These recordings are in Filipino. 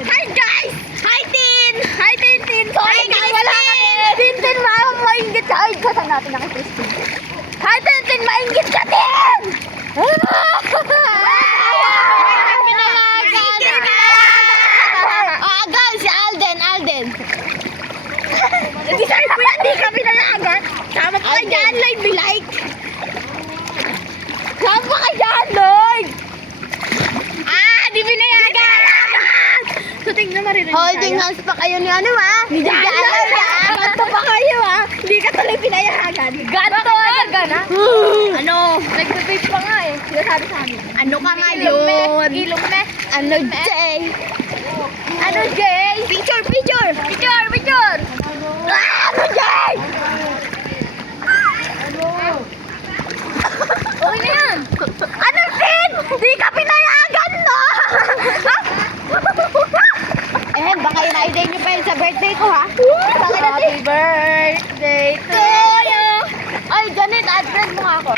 Hi guys! Hi Tin! Hi Tin! Sorry guys! Wala kami! Tin! Maingit ka! Ay, kasang natin ang Christine. Hi Tin! Maingit ka Tin! Guys! Si Alden! Hindi ka pinayagan! Sama pa ka dyan, Lloyd! May like! Sama pa ka dyan, Lloyd! Di pinayagan! So, tingnan maririnig Holding hands pa kayo ni ano ha? Ni Jalo! Ganto pa kayo ha? Hindi ka tuloy pinayagan. Ganto ha? Ano? Nag-face pa nga eh. Sinasabi sa amin. Ano ka ngayon? Ilong me. Ano, Jay? Ano, Jay? Picture! Ano, Jay? Okay na yan. Ano, Tin? Di ka pinayagan, no? Baka in-idea nyo pa yun sa birthday ko ha? Happy birthday to you. Ay, Janet, add-friend mo nga ako.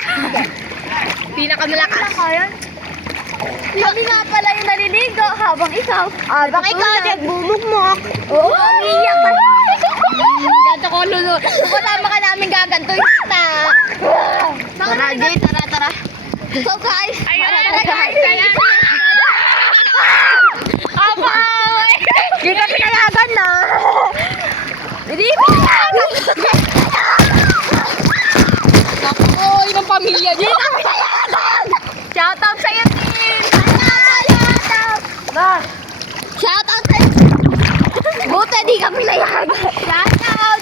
Pinakamalakas. Kami nga pala yung naliligo habang ikaw. Baka ikaw nagbumukmok. Oo, umiiyak ka. Ganto ko lulu. Kasama ka namin gaganto yung na. Tara, Jay, tara. So guys, Di ka pinayagan na. Hindi pinayagan. Naku, yung pamilya niya. Di ka pinayagan. Shout out sa'yo, Tin. Shout out sa'yo. Buti di ka pinayagan. Shout out.